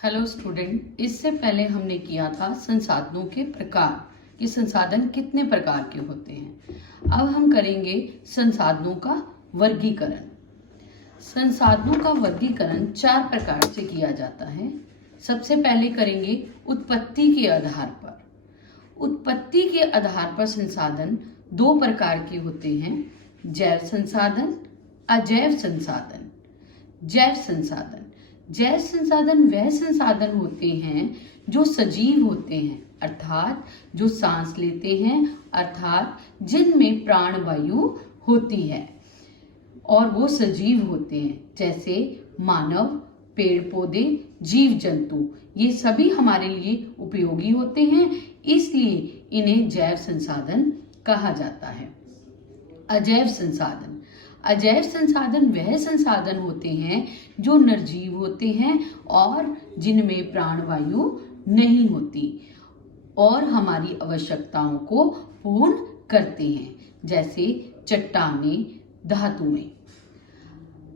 Hello student, इससे पहले हमने किया था संसाधनों के प्रकार कि संसाधन कितने प्रकार के होते हैं। अब हम करेंगे संसाधनों का वर्गीकरण। संसाधनों का वर्गीकरण 4 प्रकार से किया जाता है। सबसे पहले करेंगे उत्पत्ति के आधार पर। उत्पत्ति के आधार पर संसाधन 2 प्रकार के होते हैं: जैव संसाधन, अजैव संसाधन। जैव संसाधन वह संसाधन होते हैं जो सजीव होते हैं, अर्थात जो सांस लेते हैं, अर्थात जिनमें प्राणवायु होती है और वो सजीव होते हैं, जैसे मानव, पेड़ पौधे, जीव जंतु। ये सभी हमारे लिए उपयोगी होते हैं, इसलिए इन्हें जैव संसाधन कहा जाता है। अजैव संसाधन वह संसाधन होते हैं जो निर्जीव होते हैं और जिनमें प्राणवायु नहीं होती और हमारी आवश्यकताओं को पूर्ण करते हैं, जैसे चट्टानें, धातुएं।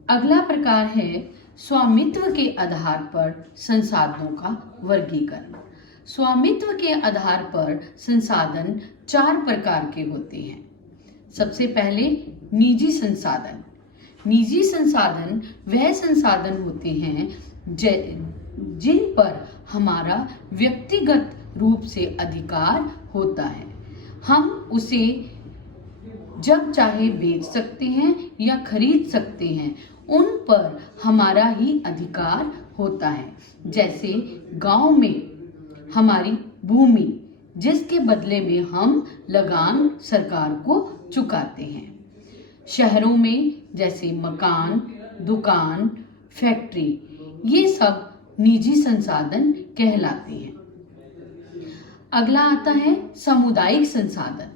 अगला प्रकार है स्वामित्व के आधार पर संसाधनों का वर्गीकरण। स्वामित्व के आधार पर संसाधन 4 प्रकार के होते हैं। सबसे पहले निजी संसाधन। निजी संसाधन वह संसाधन होते हैं जिन पर हमारा व्यक्तिगत रूप से अधिकार होता है। हम उसे जब चाहे बेच सकते हैं या खरीद सकते हैं, उन पर हमारा ही अधिकार होता है। जैसे गांव में हमारी भूमि, जिसके बदले में हम लगान सरकार को चुकाते हैं। शहरों में जैसे मकान, दुकान, फैक्ट्री, ये सब निजी संसाधन कहलाते हैं। अगला आता है सामुदायिक संसाधन।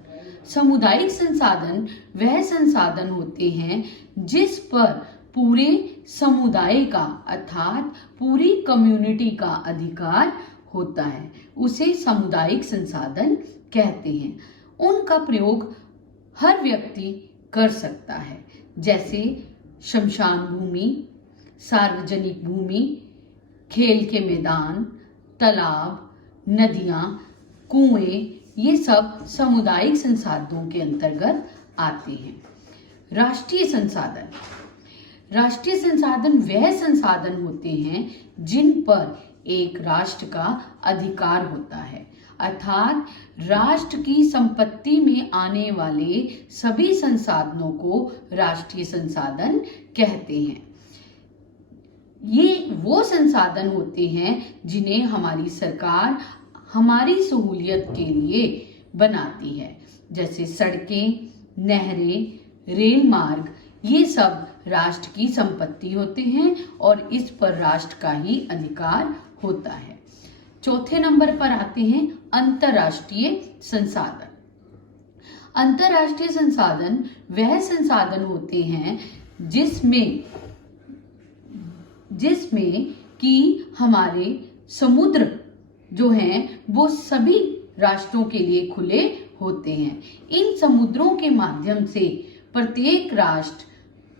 सामुदायिक संसाधन वह संसाधन होते हैं जिस पर पूरे समुदाय का, अर्थात पूरी कम्युनिटी का अधिकार होता है, उसे सामुदायिक संसाधन कहते हैं। उनका प्रयोग हर व्यक्ति कर सकता है, जैसे शमशान भूमि, सार्वजनिक भूमि, खेल के मैदान, तालाब, नदियां, कुएं, ये सब सामुदायिक संसाधनों के अंतर्गत आते हैं। राष्ट्रीय संसाधन वह संसाधन होते हैं जिन पर एक राष्ट्र का अधिकार होता है, अर्थात राष्ट्र की संपत्ति में आने वाले सभी संसाधनों को राष्ट्रीय संसाधन कहते हैं। ये वो संसाधन होते हैं जिन्हें हमारी सरकार हमारी सहूलियत के लिए बनाती है, जैसे सड़कें, नहरें, रेल मार्ग, ये सब राष्ट्र की संपत्ति होते हैं और इस पर राष्ट्र का ही अधिकार होता है। चौथे नंबर पर आते हैं अंतर्राष्ट्रीय संसाधन। अंतर्राष्ट्रीय संसाधन वह संसाधन होते हैं जिसमें कि हमारे समुद्र जो हैं वो सभी राष्ट्रों के लिए खुले होते हैं। इन समुद्रों के माध्यम से प्रत्येक राष्ट्र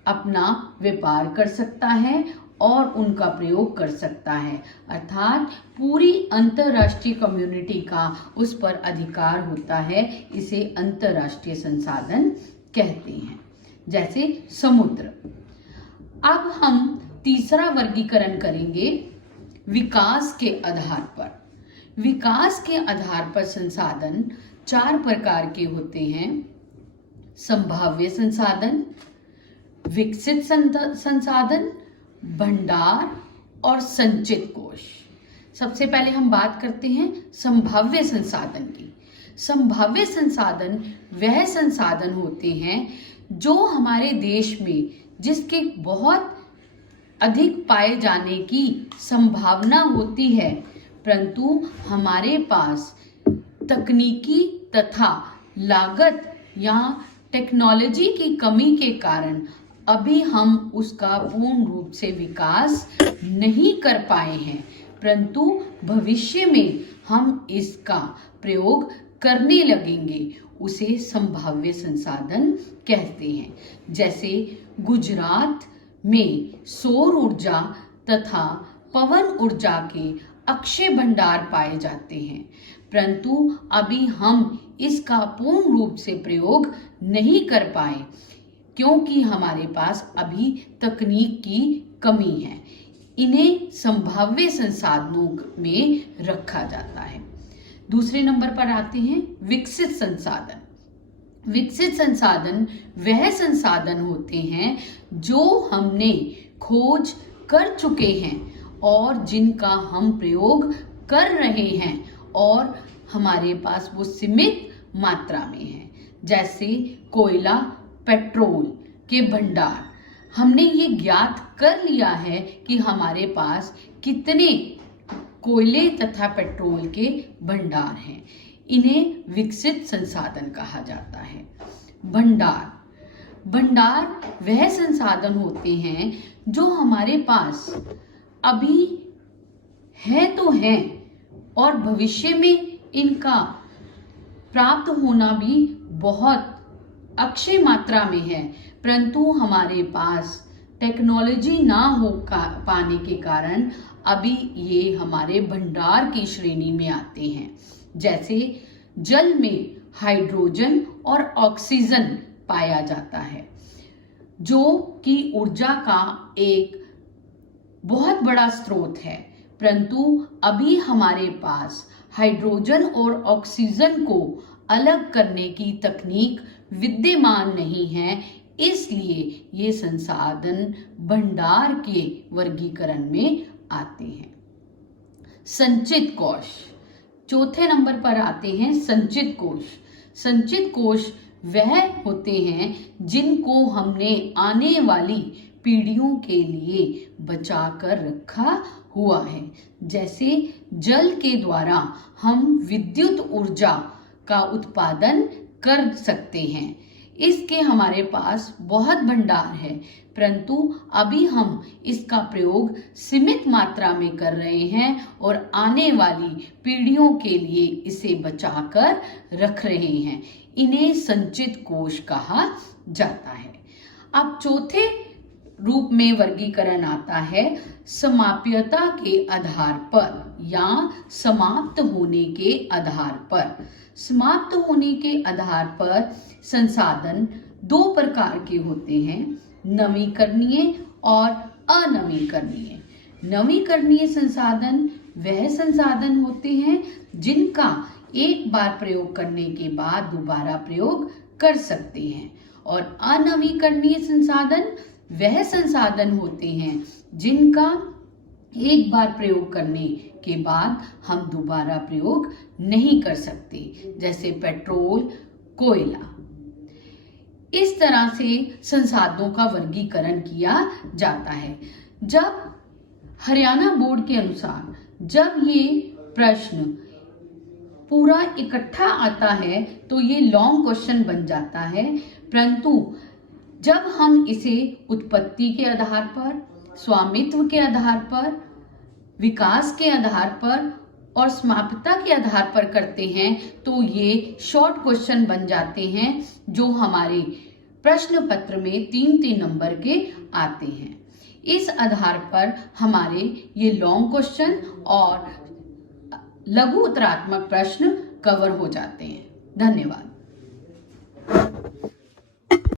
अपना व्यापार कर सकता है और उनका प्रयोग कर सकता है, अर्थात पूरी अंतर्राष्ट्रीय कम्युनिटी का उस पर अधिकार होता है। इसे अंतर्राष्ट्रीय संसाधन कहते हैं, जैसे समुद्र। अब हम तीसरा वर्गीकरण करेंगे विकास के आधार पर। विकास के आधार पर संसाधन 4 प्रकार के होते हैं: संभाव्य संसाधन, विकसित संसाधन, भंडार और संचित कोष। सबसे पहले हम बात करते हैं संभाव्य संसाधन की। संभाव्य संसाधन वह संसाधन होते हैं जो हमारे देश में जिसके बहुत अधिक पाए जाने की संभावना होती है, परंतु हमारे पास तकनीकी तथा लागत या टेक्नोलॉजी की कमी के कारण अभी हम उसका पूर्ण रूप से विकास नहीं कर पाए हैं, परंतु भविष्य में हम इसका प्रयोग करने लगेंगे। उसे संभाव्य संसाधन कहते हैं। जैसे गुजरात में सौर ऊर्जा तथा पवन ऊर्जा के अक्षय भंडार पाए जाते हैं, परंतु अभी हम इसका पूर्ण रूप से प्रयोग नहीं कर पाए क्योंकि हमारे पास अभी तकनीक की कमी है। इन्हें संभाव्य संसाधनों में रखा जाता है। दूसरे नंबर पर आते हैं विकसित संसाधन। विकसित संसाधन वह संसाधन होते हैं जो हमने खोज कर चुके हैं और जिनका हम प्रयोग कर रहे हैं और हमारे पास वो सीमित मात्रा में है। जैसे कोयला, पेट्रोल के भंडार। हमने ये ज्ञात कर लिया है कि हमारे पास कितने कोयले तथा पेट्रोल के भंडार हैं। इन्हें विकसित संसाधन कहा जाता है। भंडार वह संसाधन होते हैं जो हमारे पास अभी है तो है और भविष्य में इनका प्राप्त होना भी बहुत अक्षय मात्रा में है, परंतु हमारे पास टेक्नोलॉजी ना हो पाने के कारण अभी ये हमारे भंडार की श्रेणी में आते हैं। जैसे जल में हाइड्रोजन और ऑक्सीजन पाया जाता है, जो कि ऊर्जा का एक बहुत बड़ा स्रोत है, परंतु अभी हमारे पास हाइड्रोजन और ऑक्सीजन को अलग करने की तकनीक विद्यमान नहीं है, इसलिए ये संसाधन भंडार के वर्गीकरण में आते हैं। संचित कोश। चौथे नंबर पर आते हैं संचित कोश। संचित कोश वह होते हैं जिनको हमने आने वाली पीढ़ियों के लिए बचा कर रखा हुआ है। जैसे जल के द्वारा हम विद्युत ऊर्जा का उत्पादन कर सकते हैं। इसके हमारे पास बहुत भंडार है, परंतु अभी हम इसका प्रयोग सीमित मात्रा में कर रहे हैं और आने वाली पीढ़ियों के लिए इसे बचाकर रख रहे हैं। इन्हें संचित कोश कहा जाता है। अब चौथे रूप में वर्गीकरण आता है समाप्यता के आधार पर या समाप्त होने के आधार पर। समाप्त होने के आधार पर संसाधन दो प्रकार के होते हैं, नवीकरणीय और अनवीकरणीय। नवीकरणीय संसाधन वह संसाधन होते हैं जिनका एक बार प्रयोग करने के बाद दोबारा प्रयोग कर सकते हैं, और अनवीकरणीय संसाधन वह संसाधन होते हैं जिनका एक बार प्रयोग करने के बाद हम दोबारा प्रयोग नहीं कर सकते, जैसे पेट्रोल, कोयला। इस तरह से संसाधनों का वर्गीकरण किया जाता है। जब हरियाणा बोर्ड के अनुसार जब ये प्रश्न पूरा इकट्ठा आता है तो ये लॉन्ग क्वेश्चन बन जाता है, परंतु जब हम इसे उत्पत्ति के आधार पर, स्वामित्व के आधार पर, विकास के आधार पर और समाप्यता के आधार पर करते हैं तो ये शॉर्ट क्वेश्चन बन जाते हैं जो हमारे प्रश्न पत्र में 3-3 नंबर के आते हैं। इस आधार पर हमारे ये लॉन्ग क्वेश्चन और लघु उत्तरात्मक प्रश्न कवर हो जाते हैं। धन्यवाद।